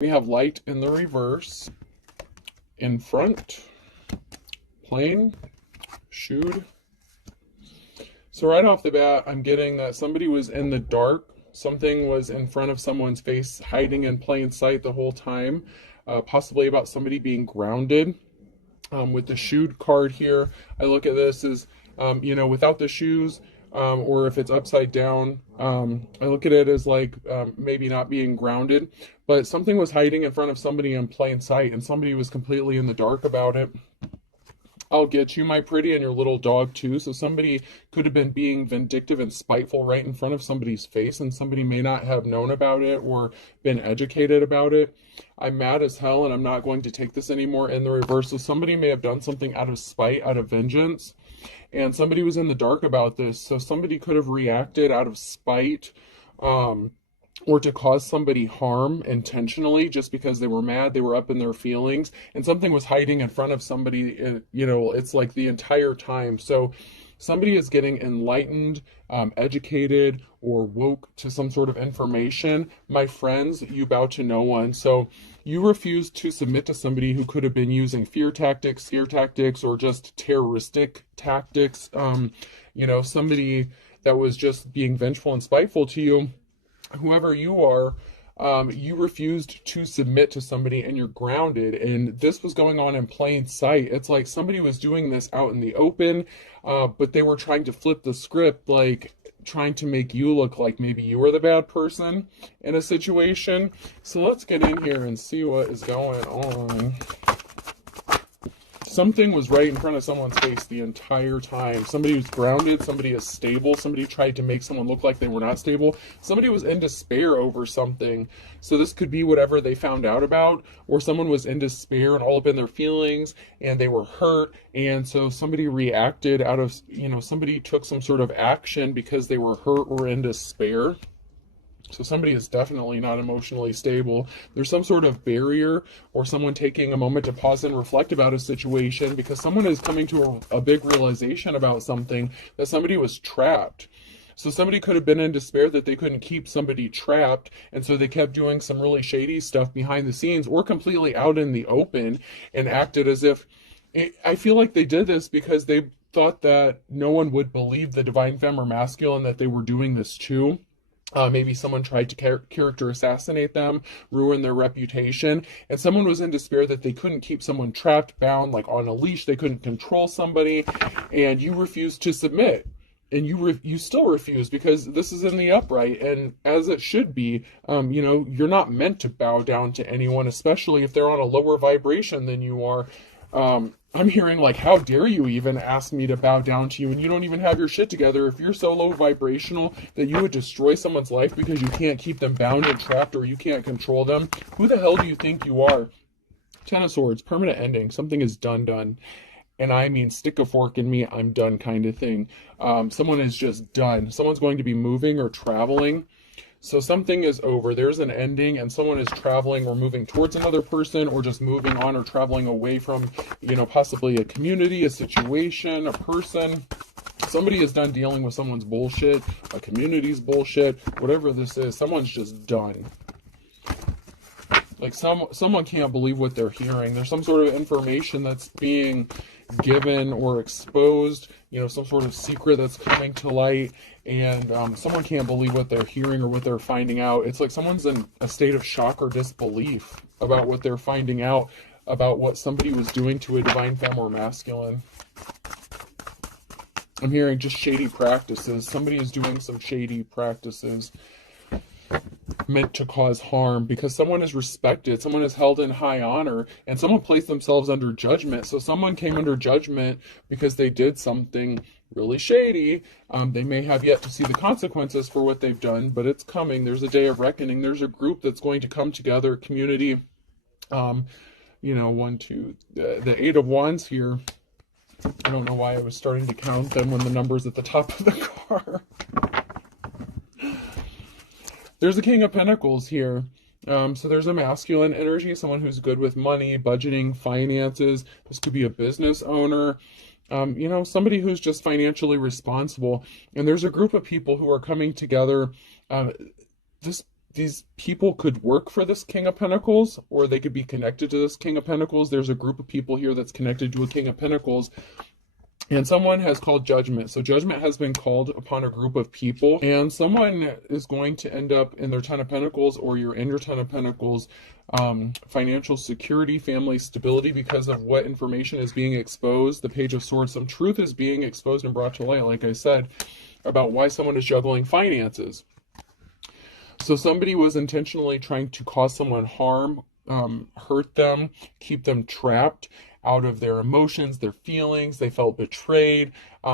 We have light in the reverse, in front, plain, shooed. So right off the bat, I'm getting that somebody was in the dark. Something was in front of someone's face, hiding in plain sight the whole time. Possibly about somebody being grounded. With the shoed card here, I look at this as, without the shoes, or if it's upside down, I look at it as like maybe not being grounded, but something was hiding in front of somebody in plain sight, and somebody was completely in the dark about it. I'll get you, my pretty, and your little dog too. So somebody could have been being vindictive and spiteful right in front of somebody's face, and somebody may not have known about it or been educated about it. I'm mad as hell, and I'm not going to take this anymore in the reverse. So somebody may have done something out of spite, out of vengeance, and somebody was in the dark about this. So somebody could have reacted out of spite, or to cause somebody harm intentionally just because they were mad, they were up in their feelings, and something was hiding in front of somebody, it's like the entire time. So somebody is getting enlightened, educated, or woke to some sort of information. My friends, you bow to no one. So you refuse to submit to somebody who could have been using fear tactics, scare tactics, or just terroristic tactics. Somebody that was just being vengeful and spiteful to you. Whoever you are, you refused to submit to somebody, and you're grounded. And this was going on in plain sight. It's like somebody was doing this out in the open, but they were trying to flip the script, like trying to make you look like maybe you were the bad person in a situation. So let's get in here and see what is going on. Something was right in front of someone's face the entire time. Somebody was grounded, somebody is stable, somebody tried to make someone look like they were not stable. Somebody was in despair over something. So this could be whatever they found out about, or someone was in despair and all up in their feelings, and they were hurt, and so somebody reacted out of, somebody took some sort of action because they were hurt or in despair. So somebody is definitely not emotionally stable. There's some sort of barrier, or someone taking a moment to pause and reflect about a situation, because someone is coming to a big realization about something, that somebody was trapped. So somebody could have been in despair that they couldn't keep somebody trapped, and so they kept doing some really shady stuff behind the scenes or completely out in the open and acted as if, I feel like they did this because they thought that no one would believe the divine femme or masculine that they were doing this to. Maybe someone tried to character assassinate them, ruin their reputation, and someone was in despair that they couldn't keep someone trapped, bound, like on a leash. They couldn't control somebody, and you refused to submit. And you still refuse, because this is in the upright, and as it should be. You're not meant to bow down to anyone, especially if they're on a lower vibration than you are. I'm hearing like, how dare you even ask me to bow down to you, and you don't even have your shit together. If you're so low vibrational that you would destroy someone's life because you can't keep them bound and trapped, or you can't control them, who the hell do you think you are? Ten of Swords, permanent ending. Something is done. And I mean, stick a fork in me, I'm done kind of thing. Someone is just done. Someone's going to be moving or traveling. So something is over. There's an ending, and someone is traveling or moving towards another person, or just moving on or traveling away from, possibly a community, a situation, a person. Somebody is done dealing with someone's bullshit, a community's bullshit, whatever this is. Someone's just done. Like someone can't believe what they're hearing. There's some sort of information that's being given or exposed, some sort of secret that's coming to light, and someone can't believe what they're hearing or what they're finding out. It's like someone's in a state of shock or disbelief about what they're finding out about what somebody was doing to a divine femme or masculine. I'm hearing just shady practices. Somebody is doing some shady practices meant to cause harm, because someone is respected, someone is held in high honor, and someone placed themselves under judgment. So someone came under judgment because they did something really shady. They may have yet to see the consequences for what they've done, but it's coming. There's a day of reckoning. There's a group that's going to come together, community. The Eight of Wands here. I don't know why I was starting to count them when the number's at the top of the card. There's the King of Pentacles here. So there's a masculine energy, someone who's good with money, budgeting, finances. This could be a business owner, somebody who's just financially responsible. And there's a group of people who are coming together. This these people could work for this King of Pentacles, or they could be connected to this King of Pentacles. There's a group of people here that's connected to a King of Pentacles, and someone has called judgment. So judgment has been called upon a group of people, and someone is going to end up in their Ten of Pentacles, or you're in your Ten of Pentacles, financial security, family stability, because of what information is being exposed. The Page of Swords, some truth is being exposed and brought to light, like I said, about why someone is juggling finances. So somebody was intentionally trying to cause someone harm, hurt them, keep them trapped out of their emotions, their feelings. They felt betrayed.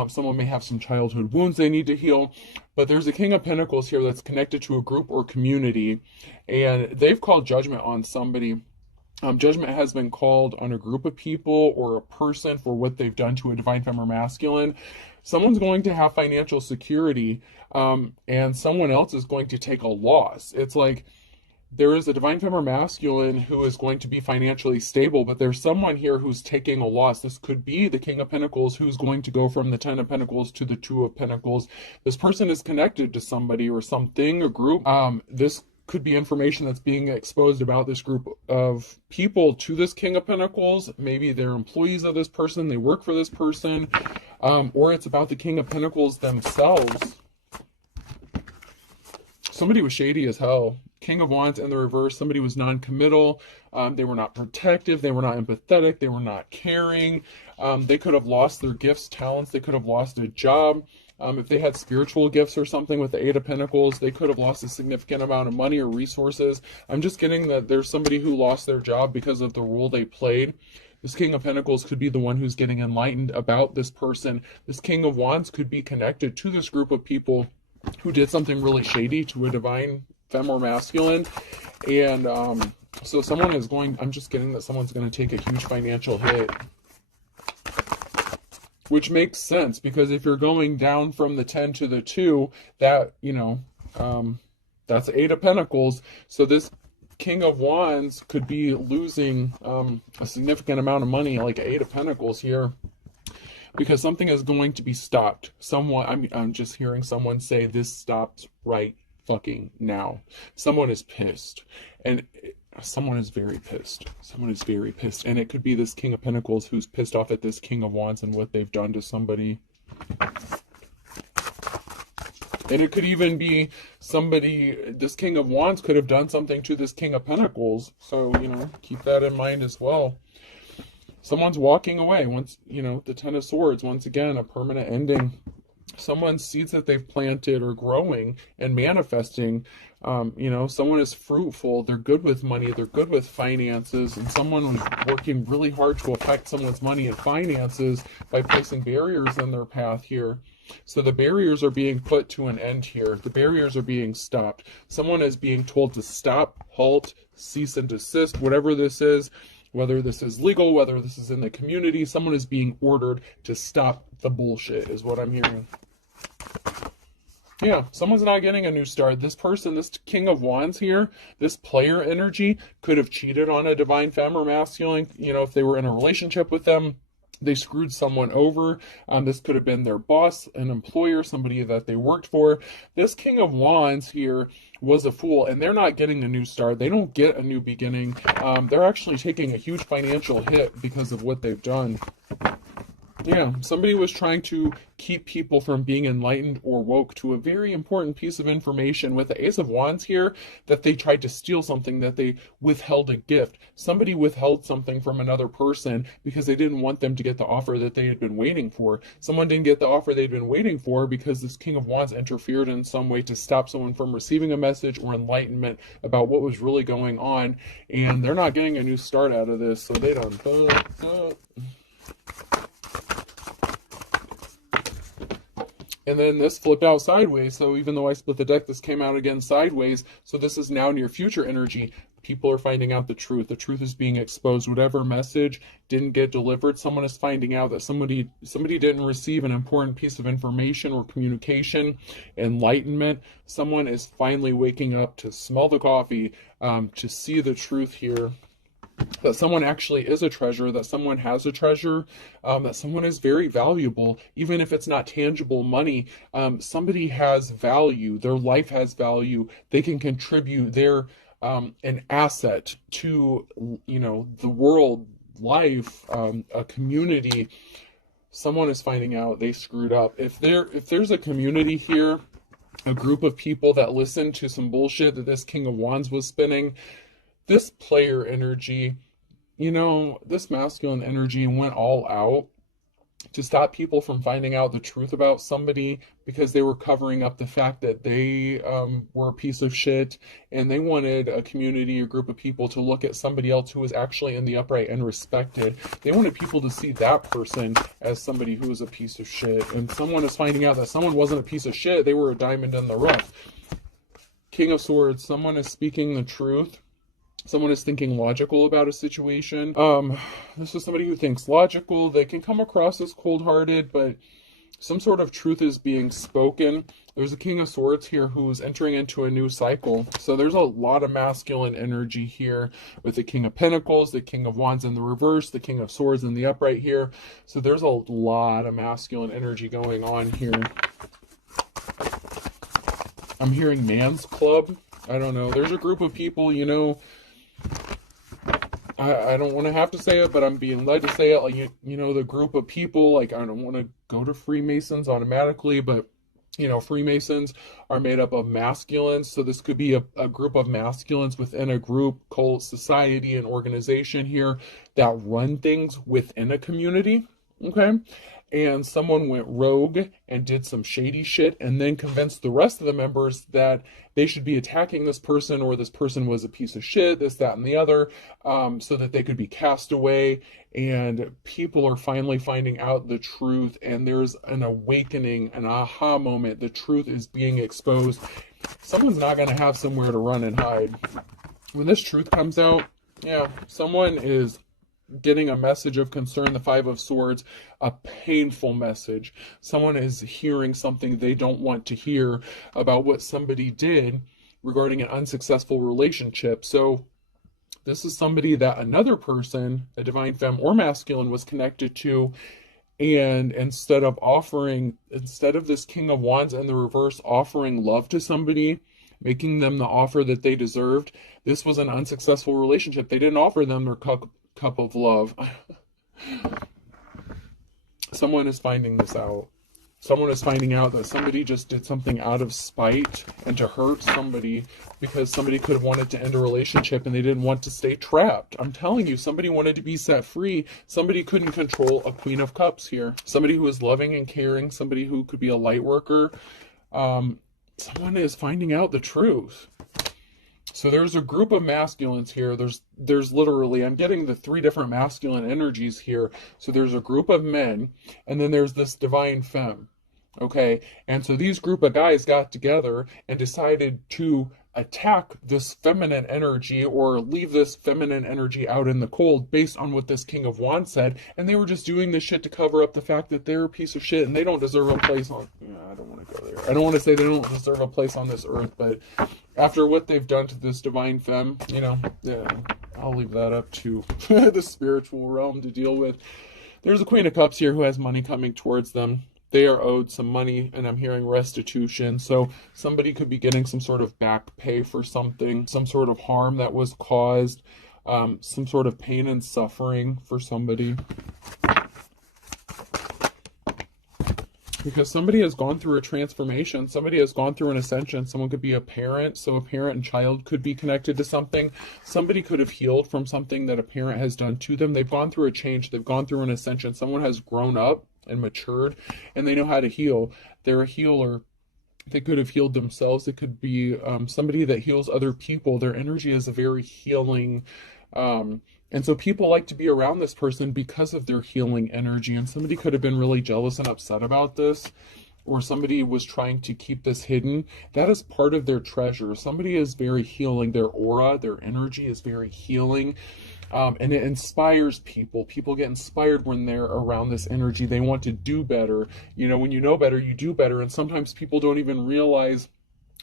Someone may have some childhood wounds they need to heal. But there's a King of Pentacles here that's connected to a group or community, and they've called judgment on somebody. Judgment has been called on a group of people or a person for what they've done to a divine feminine masculine. Someone's going to have financial security, and someone else is going to take a loss. It's like there is a divine feminine masculine who is going to be financially stable, but there's someone here who's taking a loss. This could be the King of Pentacles who's going to go from the Ten of Pentacles to the Two of Pentacles. This person is connected to somebody or something, a group. This could be information that's being exposed about this group of people to this King of Pentacles. Maybe they're employees of this person, they work for this person, or it's about the King of Pentacles themselves. Somebody was shady as hell. King of Wands in the reverse, somebody was non-committal, they were not protective, they were not empathetic, they were not caring, they could have lost their gifts, talents, they could have lost a job. If they had spiritual gifts or something with the Eight of Pentacles, they could have lost a significant amount of money or resources. I'm just getting that there's somebody who lost their job because of the role they played. This King of Pentacles could be the one who's getting enlightened about this person. This King of Wands could be connected to this group of people who did something really shady to a divine femme or masculine. And so someone is going, I'm just getting that someone's going to take a huge financial hit. Which makes sense, because if you're going down from the 10 to the 2, that, you know, that's Eight of Pentacles. So this King of Wands could be losing a significant amount of money, like Eight of Pentacles here, because something is going to be stopped. Someone, I'm just hearing someone say, this stops right fucking now. Someone is pissed, and someone is very pissed. Someone is very pissed, and it could be this King of Pentacles who's pissed off at this King of Wands and what they've done to somebody. And it could even be somebody, this King of Wands could have done something to this King of Pentacles. So, you know, keep that in mind as well. Someone's walking away. Once, you know, the Ten of Swords, once again, a permanent ending. Someone's seeds that they've planted are growing and manifesting. You know, someone is fruitful, they're good with money, they're good with finances, and someone was working really hard to affect someone's money and finances by placing barriers in their path here. So the barriers are being put to an end here. The barriers are being stopped. Someone is being told to stop, halt, cease and desist, whatever this is. Whether this is legal, whether this is in the community, someone is being ordered to stop the bullshit, is what I'm hearing. Yeah, someone's not getting a new start. This person, this King of Wands here, this player energy, could have cheated on a divine femme or masculine. You know, if they were in a relationship with them, they screwed someone over. This could have been their boss, an employer, somebody that they worked for. This King of Wands here was a fool, and they're not getting a new start. They don't get a new beginning. They're actually taking a huge financial hit because of what they've done. Yeah, somebody was trying to keep people from being enlightened or woke to a very important piece of information with the Ace of Wands here, that they tried to steal something, that they withheld a gift. Somebody withheld something from another person because they didn't want them to get the offer that they had been waiting for. Someone didn't get the offer they'd been waiting for because this King of Wands interfered in some way to stop someone from receiving a message or enlightenment about what was really going on, and they're not getting a new start out of this, so they don't. And then this flipped out sideways, so even though I split the deck, this came out again sideways. So this is now near future energy. People are finding out the truth. The truth is being exposed. Whatever message didn't get delivered, someone is finding out that somebody didn't receive an important piece of information or communication, enlightenment. Someone is finally waking up to smell the coffee, to see the truth here. that someone actually is a treasure, that someone has a treasure, that someone is very valuable, even if it's not tangible money. Somebody has value, their life has value, they can contribute, they're an asset to, the world, life, a community. Someone is finding out they screwed up. If there's a community here, a group of people that listened to some bullshit that this King of Wands was spinning, this player energy, this masculine energy went all out to stop people from finding out the truth about somebody because they were covering up the fact that they were a piece of shit, and they wanted a community, a group of people to look at somebody else who was actually in the upright and respected. They wanted people to see that person as somebody who was a piece of shit, and someone is finding out that someone wasn't a piece of shit, they were a diamond in the rough. King of Swords, someone is speaking the truth. Someone is thinking logical about a situation. This is somebody who thinks logical. They can come across as cold-hearted, but some sort of truth is being spoken. There's a King of Swords here who's entering into a new cycle. So there's a lot of masculine energy here with the King of Pentacles, the King of Wands in the reverse, the King of Swords in the upright here. So there's a lot of masculine energy going on here. I'm hearing man's club. I don't know. There's a group of people, I don't want to have to say it, but I'm being led to say it. Like, the group of people, like, I don't want to go to Freemasons automatically, but, Freemasons are made up of masculines. So this could be a group of masculines within a group, cult, society, and organization here that run things within a community. Okay. And someone went rogue and did some shady shit and then convinced the rest of the members that they should be attacking this person, or this person was a piece of shit, this, that, and the other, so that they could be cast away. And people are finally finding out the truth, and there's an awakening, an aha moment. The truth is being exposed. Someone's not going to have somewhere to run and hide. When this truth comes out, yeah, someone is getting a message of concern, the Five of Swords, a painful message. Someone is hearing something they don't want to hear about what somebody did regarding an unsuccessful relationship. So this is somebody that another person, a divine femme or masculine, was connected to, and instead of this King of Wands in the reverse offering love to somebody, making them the offer that they deserved, this was an unsuccessful relationship. They didn't offer them their cup of love. Someone is finding this out. Someone is finding out that somebody just did something out of spite and to hurt somebody, because somebody could have wanted to end a relationship and they didn't want to stay trapped. I'm telling you, somebody wanted to be set free. Somebody couldn't control a Queen of Cups here. Somebody who is loving and caring, somebody who could be a light worker. Someone is finding out the truth. So there's a group of masculines here. There's literally, I'm getting the 3 different masculine energies here. So there's a group of men, and then there's this divine femme. Okay, and so these group of guys got together and decided to attack this feminine energy, or leave this feminine energy out in the cold based on what this King of Wands said. And they were just doing this shit to cover up the fact that they're a piece of shit and they don't deserve a place on, I don't want to go there. I don't want to say they don't deserve a place on this earth, but after what they've done to this divine femme, yeah, I'll leave that up to the spiritual realm to deal with. There's a Queen of Cups here who has money coming towards them. They are owed some money, and I'm hearing restitution. So somebody could be getting some sort of back pay for something, some sort of harm that was caused, some sort of pain and suffering for somebody. Because somebody has gone through a transformation. Somebody has gone through an ascension. Someone could be a parent, so a parent and child could be connected to something. Somebody could have healed from something that a parent has done to them. They've gone through a change. They've gone through an ascension. Someone has grown up and matured, and they know how to heal. They're a healer. They could have healed themselves. It could be somebody that heals other people. Their energy is a very healing, and so people like to be around this person because of their healing energy. And somebody could have been really jealous and upset about this, or somebody was trying to keep this hidden. That is part of their treasure. Somebody is very healing. Their aura, their energy is very healing. And it inspires people. People get inspired when they're around this energy. They want to do better. When you know better, you do better. And sometimes people don't even realize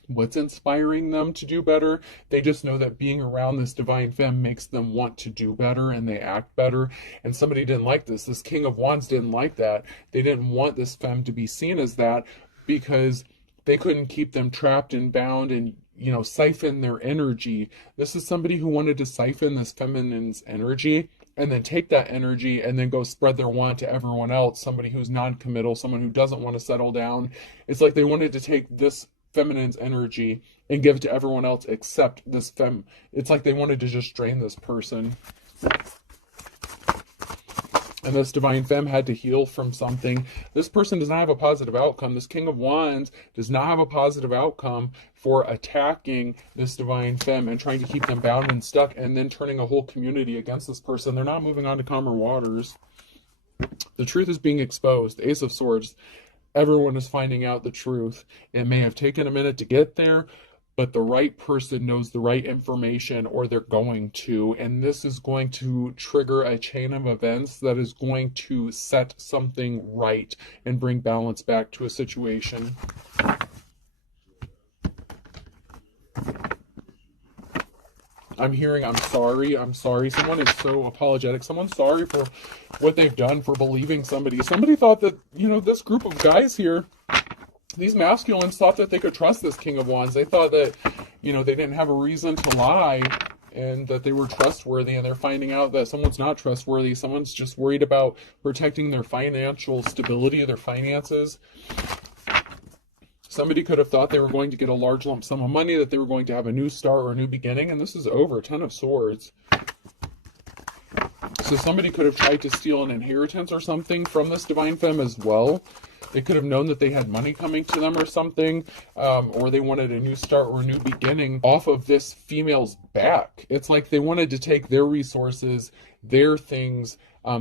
what's inspiring them to do better. They just know that being around this divine femme makes them want to do better and they act better. And somebody didn't like this. This King of Wands didn't like that. They didn't want this femme to be seen as that because they couldn't keep them trapped and bound and, you know, siphon their energy. This is somebody who wanted to siphon this feminine's energy and then take that energy and then go spread their want to everyone else. Somebody who's non-committal, someone who doesn't want to settle down. It's like they wanted to take this feminine's energy and give it to everyone else except this femme. It's like they wanted to just drain this person. And this divine femme had to heal from something. This person does not have a positive outcome. This King of Wands does not have a positive outcome for attacking this divine femme and trying to keep them bound and stuck and then turning a whole community against this person. They're not moving on to calmer waters. The truth is being exposed. The Ace of Swords. Everyone is finding out the truth. It may have taken a minute to get there, but the right person knows the right information, or they're going to. And this is going to trigger a chain of events that is going to set something right and bring balance back to a situation. I'm hearing, I'm sorry. Someone is so apologetic. Someone's sorry for what they've done, for believing somebody. Somebody thought that, you know, this group of guys here, these masculines thought that they could trust this King of Wands. They thought that, you know, they didn't have a reason to lie and that they were trustworthy, and they're finding out that someone's not trustworthy. Someone's just worried about protecting their financial stability, their finances. Somebody could have thought they were going to get a large lump sum of money, that they were going to have a new start or a new beginning, and this is over. 10 of Swords. So somebody could have tried to steal an inheritance or something from this divine femme as well. They could have known that they had money coming to them or something, or they wanted a new start or a new beginning off of this female's back. It's like they wanted to take their resources, their things,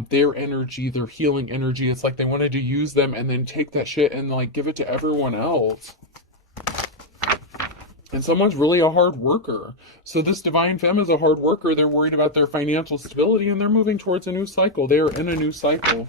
their energy, their healing energy. It's like they wanted to use them and then take that shit and like give it to everyone else. And someone's really a hard worker. So this divine femme is a hard worker. They're worried about their financial stability and they're moving towards a new cycle. They are in a new cycle.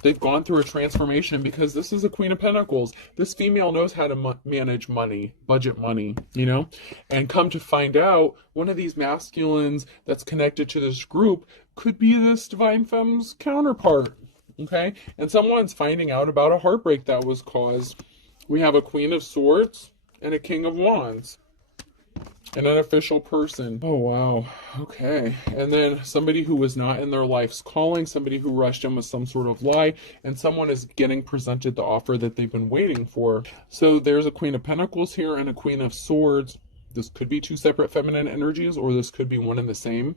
They've gone through a transformation because this is a Queen of Pentacles. This female knows how to manage money, budget money, you know? And come to find out, one of these masculines that's connected to this group could be this divine femme's counterpart, okay? And someone's finding out about a heartbreak that was caused. We have a Queen of Swords and a King of Wands. And an official person. Oh, wow. Okay. And then somebody who was not in their life's calling, somebody who rushed in with some sort of lie, and someone is getting presented the offer that they've been waiting for. So there's a Queen of Pentacles here and a Queen of Swords. This could be two separate feminine energies, or this could be one and the same.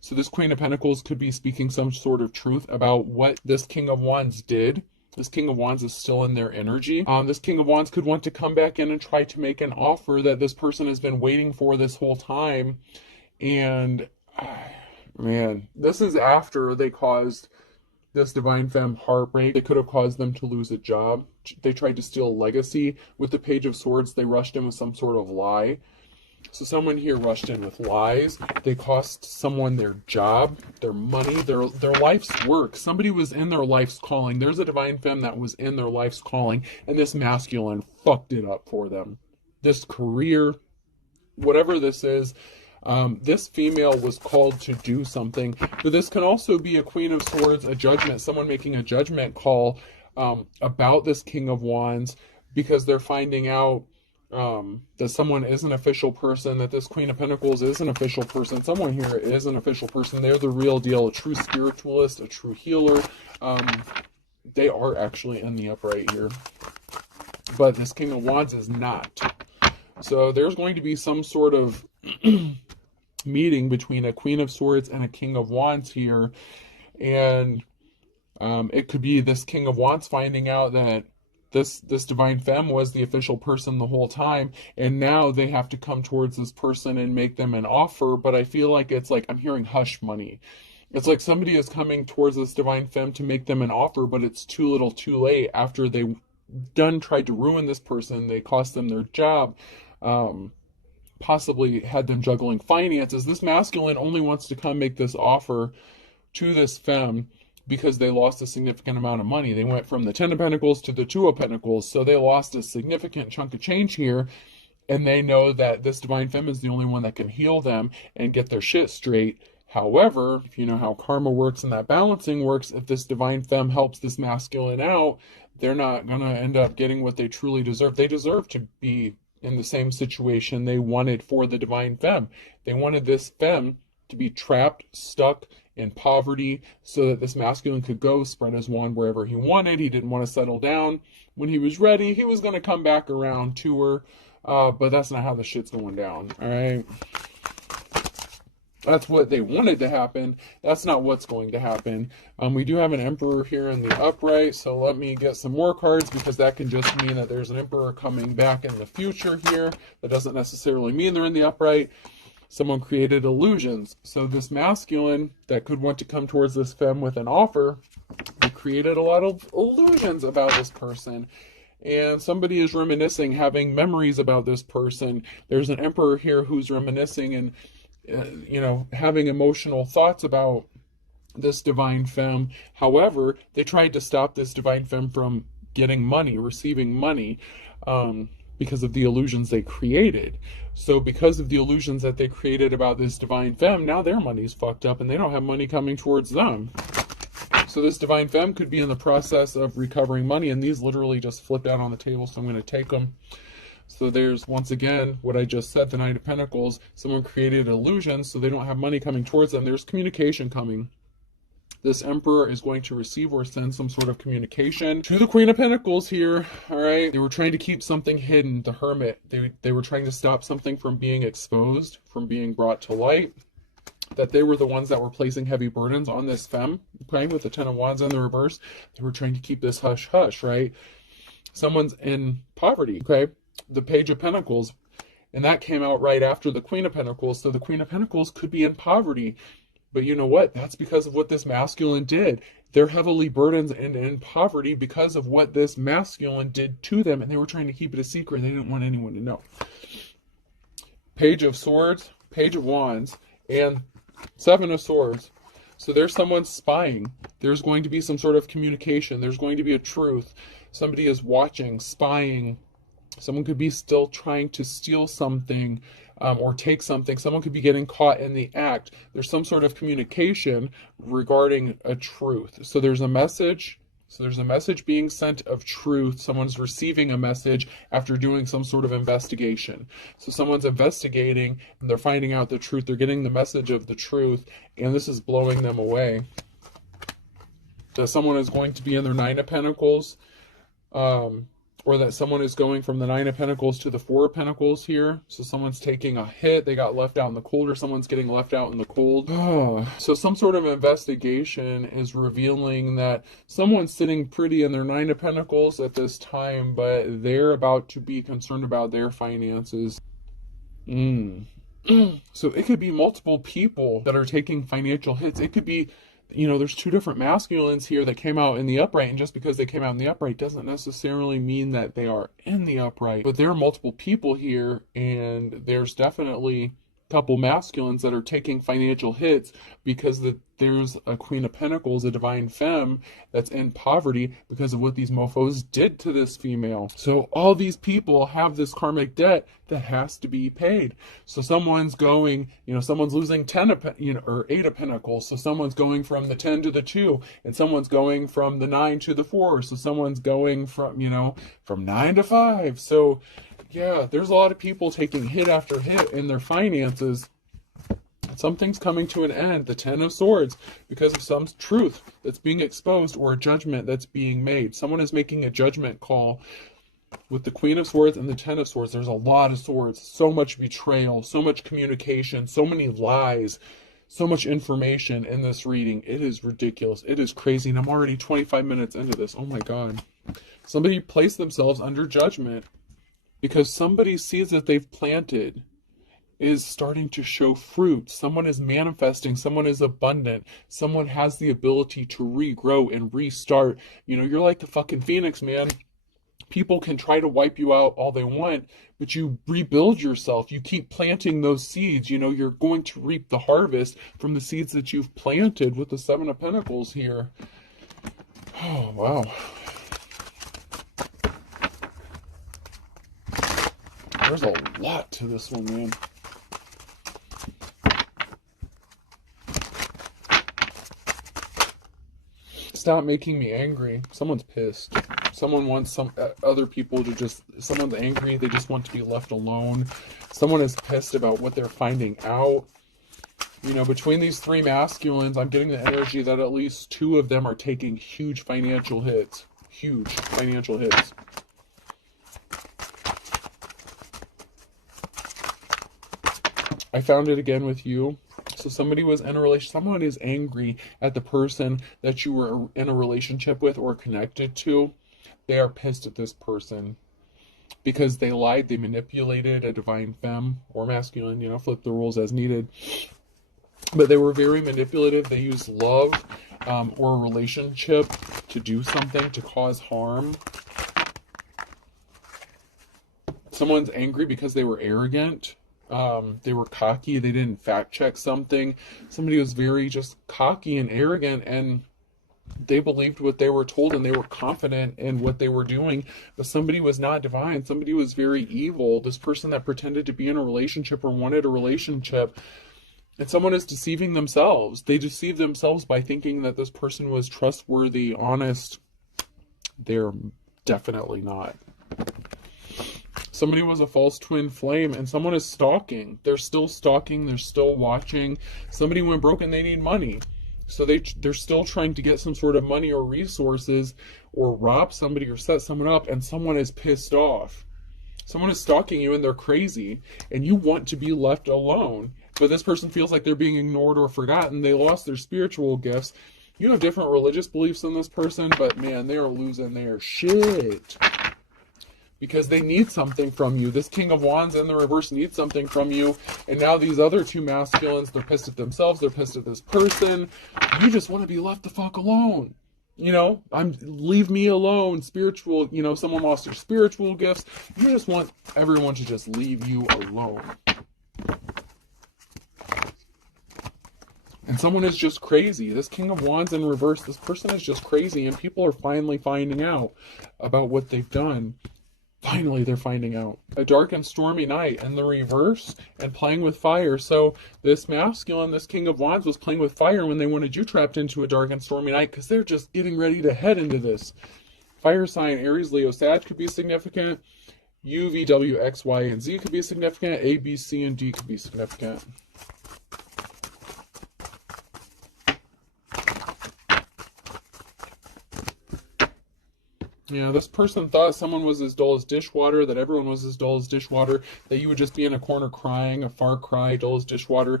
So this Queen of Pentacles could be speaking some sort of truth about what this King of Wands did. This King of Wands is still in their energy. This King of Wands could want to come back in and try to make an offer that this person has been waiting for this whole time. And, man, this is after they caused this divine femme heartbreak. They could have caused them to lose a job. They tried to steal a legacy. With the Page of Swords, they rushed in with some sort of lie. So someone here rushed in with lies. They cost someone their job, their money, their life's work. Somebody was in their life's calling. There's a divine femme that was in their life's calling, and this masculine fucked it up for them. This career, whatever this is, this female was called to do something. But this can also be a Queen of Swords, a judgment, someone making a judgment call about this King of Wands, because they're finding out that someone is an official person, that this Queen of Pentacles is an official person. Someone here is an official person. They're the real deal, a true spiritualist, a true healer. They are actually in the upright here. But this King of Wands is not. So there's going to be some sort of meeting between a Queen of Swords and a King of Wands here. And it could be this King of Wands finding out that this divine femme was the official person the whole time, and now they have to come towards this person and make them an offer. But I feel like it's like I'm hearing hush money. It's like somebody is coming towards this divine femme to make them an offer, but it's too little too late. After they tried to ruin this person, they cost them their job, possibly had them juggling finances. This masculine only wants to come make this offer to this femme because they lost a significant amount of money. They went from the 10 of Pentacles to the 2 of Pentacles, so they lost a significant chunk of change here. and they know that this divine femme is the only one that can heal them and get their shit straight. However, if you know how karma works and that balancing works, if this divine femme helps this masculine out, they're not going to end up getting what they truly deserve. They deserve to be in the same situation they wanted for the divine femme. They wanted this femme to be trapped, stuck in poverty, so that this masculine could go spread his wand wherever he wanted. He didn't want to settle down. When he was ready, he was going to come back around to her, but that's not how the shit's going down, all right? That's what they wanted to happen. That's not what's going to happen. We do have an emperor here in the upright, so let me get some more cards, because that can just mean that there's an emperor coming back in the future here. That doesn't necessarily mean they're in the upright. Someone created illusions. So this masculine that could want to come towards this femme with an offer, they created a lot of illusions about this person. And somebody is reminiscing, having memories about this person. There's an emperor here who's reminiscing and having emotional thoughts about this divine femme. However, they tried to stop this divine femme from getting money, receiving money, because of the illusions they created. So because of the illusions that they created about this divine femme, now their money's fucked up and they don't have money coming towards them. So this divine femme could be in the process of recovering money, and these literally just flipped out on the table, so I'm going to take them. So there's, once again, what I just said, the Knight of Pentacles. Someone created illusions so they don't have money coming towards them. There's communication coming. This Emperor is going to receive or send some sort of communication to the Queen of Pentacles here, all right? They were trying to keep something hidden, the Hermit. They were trying to stop something from being exposed, from being brought to light. That they were the ones that were placing heavy burdens on this femme, okay, with the Ten of Wands in the reverse. They were trying to keep this hush-hush, right? Someone's in poverty, okay? The Page of Pentacles, and that came out right after the Queen of Pentacles. So the Queen of Pentacles could be in poverty. But you know what? That's because of what this masculine did. They're heavily burdened and in poverty because of what this masculine did to them, and they were trying to keep it a secret. They didn't want anyone to know. Page of Swords, Page of Wands, and Seven of Swords. So there's someone spying. There's going to be some sort of communication. There's going to be a truth. Somebody is watching, spying. Someone could be still trying to steal something or take something. Someone could be getting caught in the act. There's some sort of communication regarding a truth. So there's a message. So there's a message being sent of truth. Someone's receiving a message after doing some sort of investigation. So someone's investigating and they're finding out the truth. They're getting the message of the truth, and this is blowing them away. That someone is going to be in their Nine of Pentacles, or that someone is going from the Nine of Pentacles to the Four of Pentacles here. So someone's taking a hit. They got left out in the cold, or someone's getting left out in the cold. So some sort of investigation is revealing that someone's sitting pretty in their Nine of Pentacles at this time, but they're about to be concerned about their finances. So it could be multiple people that are taking financial hits. It could be, there's two different masculines here that came out in the upright, and just because they came out in the upright doesn't necessarily mean that they are in the upright. But there are multiple people here, and there's definitely a couple masculines that are taking financial hits because there's a Queen of Pentacles, a divine femme, that's in poverty because of what these mofos did to this female. So all these people have this karmic debt that has to be paid. So someone's going, someone's losing 10 of, or 8 of Pentacles. So someone's going from the 10 to the 2, and someone's going from the 9 to the 4. So someone's going from, from 9 to 5. So yeah, there's a lot of people taking hit after hit in their finances. Something's coming to an end, the Ten of Swords, because of some truth that's being exposed or a judgment that's being made. Someone is making a judgment call. With the Queen of Swords and the Ten of Swords, there's a lot of swords, so much betrayal, so much communication, so many lies, so much information in this reading. It is ridiculous. It is crazy, and I'm already 25 minutes into this. Oh my God. Somebody placed themselves under judgment because somebody's seeds that they've planted is starting to show fruit. Someone is manifesting. Someone is abundant. Someone has the ability to regrow and restart. You're like the fucking phoenix, man. People can try to wipe you out all they want, but you rebuild yourself. You keep planting those seeds. You're going to reap the harvest from the seeds that you've planted with the Seven of Pentacles here. Oh, wow. There's a lot to this one, man. Stop making me angry. Someone's pissed. Someone wants some other people to just, someone's angry, they just want to be left alone. Someone is pissed about what they're finding out. You know, between these three masculines, I'm getting the energy that at least two of them are taking huge financial hits. Huge financial hits. I found it again with you. So somebody was in a relationship, someone is angry at the person that you were in a relationship with or connected to. They are pissed at this person because they lied, they manipulated a divine femme or masculine, you know, flip the rules as needed. But they were very manipulative. They used love or a relationship to do something, to cause harm. Someone's angry because they were arrogant. They were cocky. They didn't fact check something. Somebody was very just cocky and arrogant, and they believed what they were told and they were confident in what they were doing. But somebody was not divine. Somebody was very evil. This person that pretended to be in a relationship or wanted a relationship. And someone is deceiving themselves. They deceive themselves by thinking that this person was trustworthy, honest. They're definitely not. Somebody was a false twin flame, and someone is stalking. They're still stalking. They're still watching. Somebody went broke and they need money. So they're still trying to get some sort of money or resources or rob somebody or set someone up, and someone is pissed off. Someone is stalking you and they're crazy, and you want to be left alone. But this person feels like they're being ignored or forgotten. They lost their spiritual gifts. You have different religious beliefs than this person, but man, they are losing their shit. Because they need something from you. This King of Wands in the reverse needs something from you. And now these other two masculines, they're pissed at themselves. They're pissed at this person. You just want to be left the fuck alone. You know, leave me alone. Spiritual, you know, someone lost their spiritual gifts. You just want everyone to just leave you alone. And someone is just crazy. This King of Wands in reverse, this person is just crazy. And people are finally finding out about what they've done. Finally, they're finding out. A dark and stormy night in the reverse and playing with fire. So this masculine, this King of Wands, was playing with fire when they wanted you trapped into a dark and stormy night because they're just getting ready to head into this. Fire sign, Aries, Leo, Sag could be significant. U, V, W, X, Y, and Z could be significant. A, B, C, and D could be significant. Yeah, this person thought someone was as dull as dishwater, that everyone was as dull as dishwater, that you would just be in a corner crying, a far cry, dull as dishwater.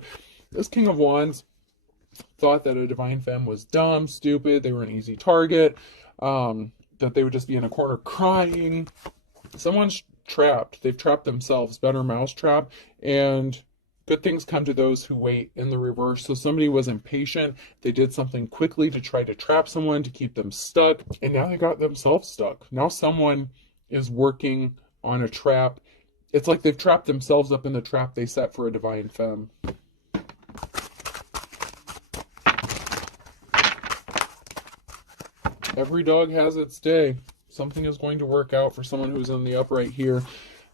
This King of Wands thought that a divine femme was dumb, stupid, they were an easy target, that they would just be in a corner crying. Someone's trapped. They've trapped themselves. Better mousetrap. And good things come to those who wait in the reverse. So somebody was impatient. They did something quickly to try to trap someone, to keep them stuck. And now they got themselves stuck. Now someone is working on a trap. It's like they've trapped themselves up in the trap they set for a divine femme. Every dog has its day. Something is going to work out for someone who's in the upright here.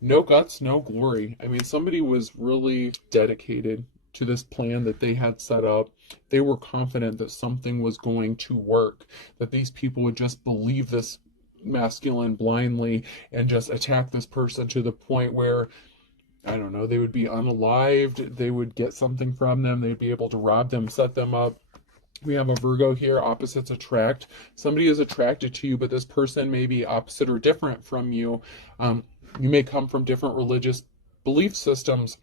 No guts, no glory. I mean, somebody was really dedicated to this plan that they had set up. They were confident that something was going to work, that these people would just believe this masculine blindly and just attack this person to the point where, I don't know, they would be unalived, they would get something from them, they'd be able to rob them, set them up. We have a Virgo here, opposites attract. Somebody is attracted to you, but this person may be opposite or different from you. You may come from different religious belief systems.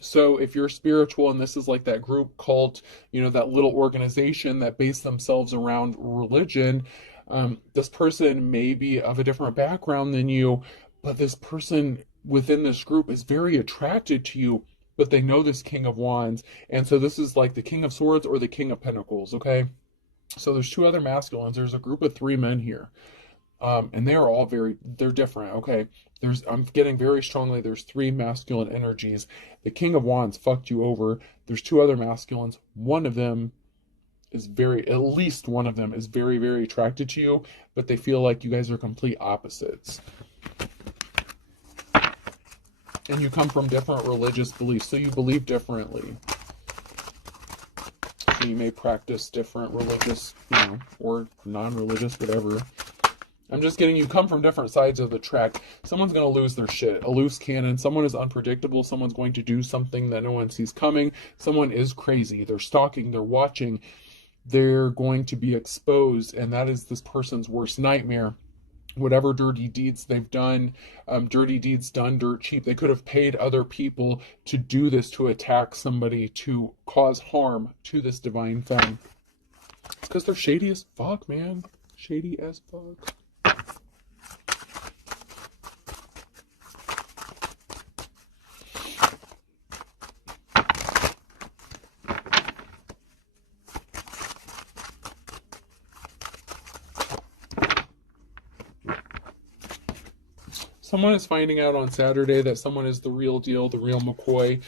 So if you're spiritual and this is like that group cult, you know, that little organization that base themselves around religion, this person may be of a different background than you, but this person within this group is very attracted to you, but they know this King of Wands. And so this is like the King of Swords or the King of Pentacles, okay? So there's two other masculines. There's a group of three men here. And they are all they're different, okay? I'm getting very strongly, there's three masculine energies. The King of Wands fucked you over. There's two other masculines. One of them is at least one of them is very, very attracted to you, but they feel like you guys are complete opposites. And you come from different religious beliefs, so you believe differently. So you may practice different religious, or non-religious, whatever. I'm just getting you come from different sides of the track. Someone's going to lose their shit. A loose cannon. Someone is unpredictable. Someone's going to do something that no one sees coming. Someone is crazy. They're stalking. They're watching. They're going to be exposed. And that is this person's worst nightmare. Whatever dirty deeds they've done, dirty deeds done dirt cheap. They could have paid other people to do this, to attack somebody, to cause harm to this divine femme. It's because they're shady as fuck, man. Shady as fuck. Someone is finding out on Saturday that someone is the real deal, the real McCoy.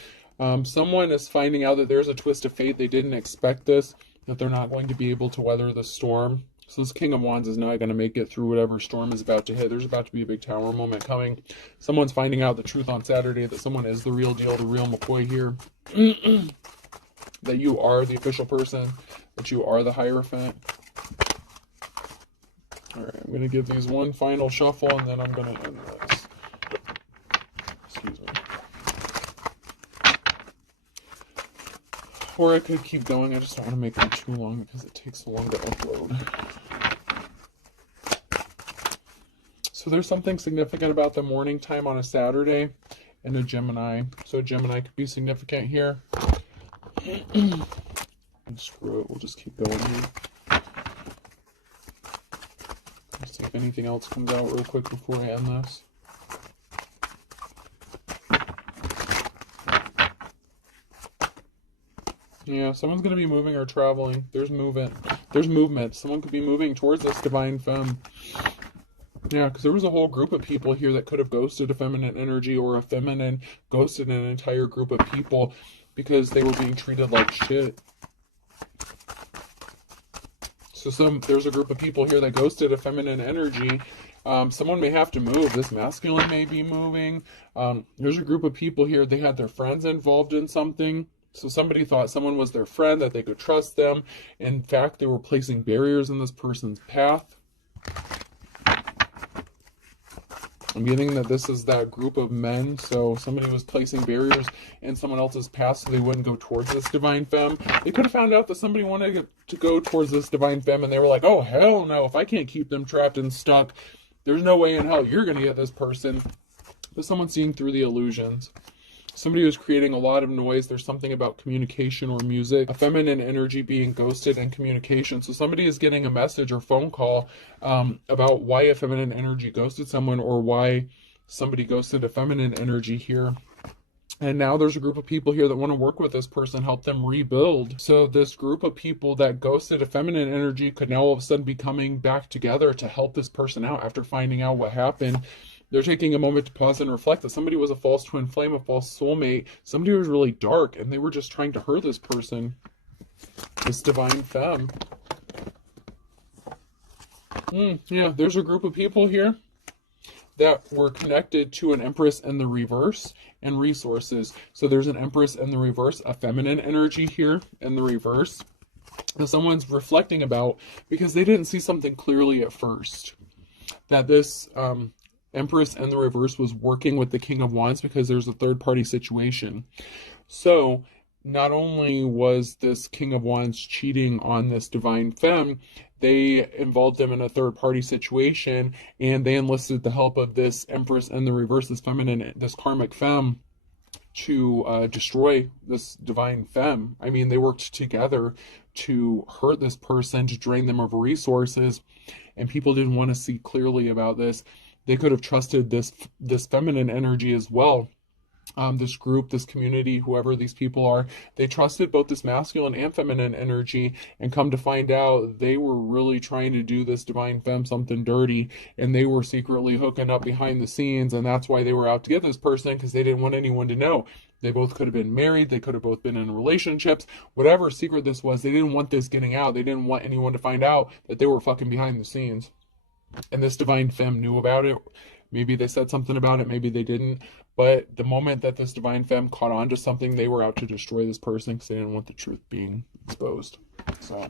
Someone is finding out that there's a twist of fate. They didn't expect this, that they're not going to be able to weather the storm. So this King of Wands is not going to make it through whatever storm is about to hit. There's about to be a big tower moment coming. Someone's finding out the truth on Saturday, that someone is the real deal, the real McCoy here. That you are the official person, that you are the Hierophant. All right, I'm going to give these one final shuffle, and then I'm going to end this. Excuse me. Or I could keep going. I just don't want to make them too long because it takes so long to upload. So there's something significant about the morning time on a Saturday and a Gemini. So a Gemini could be significant here. Screw it. We'll just keep going here. Let's see if anything else comes out real quick before I end this. Yeah, someone's going to be moving or traveling. There's movement. There's movement. Someone could be moving towards this divine femme. Yeah, because there was a whole group of people here that could have ghosted a feminine energy, or a feminine ghosted an entire group of people because they were being treated like shit. So there's a group of people here that ghosted a feminine energy. Someone may have to move. This masculine may be moving. There's a group of people here, they had their friends involved in something. So somebody thought someone was their friend, that they could trust them. In fact, they were placing barriers in this person's path. I'm getting that this is that group of men. So somebody was placing barriers in someone else's path so they wouldn't go towards this divine femme. They could have found out that somebody wanted to go towards this divine femme, and they were like, oh, hell no. If I can't keep them trapped and stuck, there's no way in hell you're going to get this person. But someone's seeing through the illusions. Somebody was creating a lot of noise. There's something about communication or music. A feminine energy being ghosted and communication. So somebody is getting a message or phone call about why a feminine energy ghosted someone, or why somebody ghosted a feminine energy here. And now there's a group of people here that want to work with this person, help them rebuild. So this group of people that ghosted a feminine energy could now all of a sudden be coming back together to help this person out after finding out what happened. They're taking a moment to pause and reflect that somebody was a false twin flame, a false soulmate. Somebody was really dark, and they were just trying to hurt this person, this divine femme. Yeah, there's a group of people here that were connected to an Empress in the reverse and resources. So there's an Empress in the reverse, a feminine energy here in the reverse, that someone's reflecting about because they didn't see something clearly at first. That this Empress in the reverse was working with the King of Wands because there's a third-party situation. So not only was this King of Wands cheating on this divine femme, they involved them in a third-party situation, and they enlisted the help of this Empress in the reverse, this feminine, this karmic femme, to destroy this divine femme. I mean, they worked together to hurt this person, to drain them of resources, and people didn't want to see clearly about this. They could have trusted this feminine energy as well. This group, this community, whoever these people are, they trusted both this masculine and feminine energy, and come to find out they were really trying to do this divine femme something dirty, and they were secretly hooking up behind the scenes, and that's why they were out to get this person, because they didn't want anyone to know. They both could have been married, they could have both been in relationships, whatever secret this was, they didn't want this getting out. They didn't want anyone to find out that they were fucking behind the scenes. And this divine femme knew about it. Maybe they said something about it, maybe they didn't. But the moment that this divine femme caught on to something, they were out to destroy this person because they didn't want the truth being exposed. So,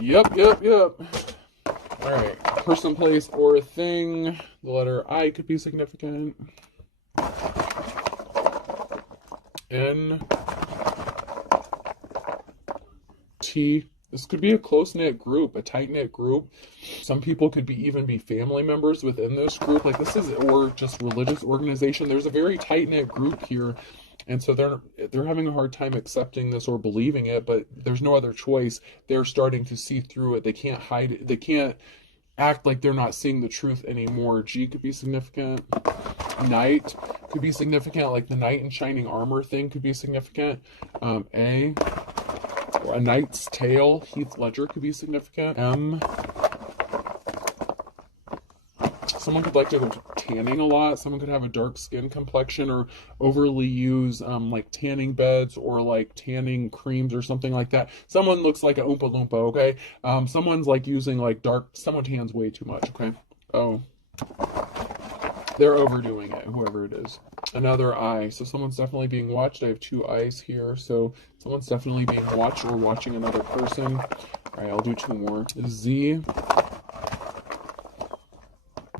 yep. All right, person, place, or thing. The letter I could be significant. N, T. This could be a close-knit group, a tight-knit group. Some people could even be family members within this group. Like this is, or just religious organization. There's a very tight-knit group here. And so they're having a hard time accepting this or believing it, but there's no other choice. They're starting to see through it. They can't hide it. They can't act like they're not seeing the truth anymore. G could be significant. Knight could be significant, like the knight in shining armor thing could be significant. A knight's tale, Heath Ledger could be significant. M, someone could like to go tanning a lot. Someone could have a dark skin complexion or overly use like tanning beds or like tanning creams or something like that. Someone looks like an Oompa Loompa, okay? Someone's like using like someone tans way too much, okay? Oh, they're overdoing it, whoever it is. Another I, so someone's definitely being watched. I have 2 eyes here, so someone's definitely being watched or watching another person. All right, I'll do 2 more. Z,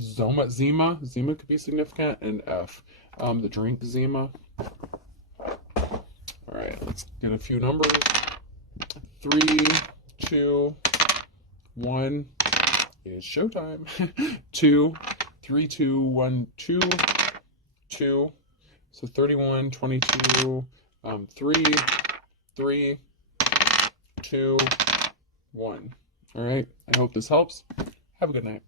Zima could be significant, and F, the drink Zima. All right, let's get a few numbers. 3, 2, 1. It's showtime. 2, 3, 2, 1, 2, 2. So 31, 22, 3, 3, 2, 1. All right. I hope this helps. Have a good night.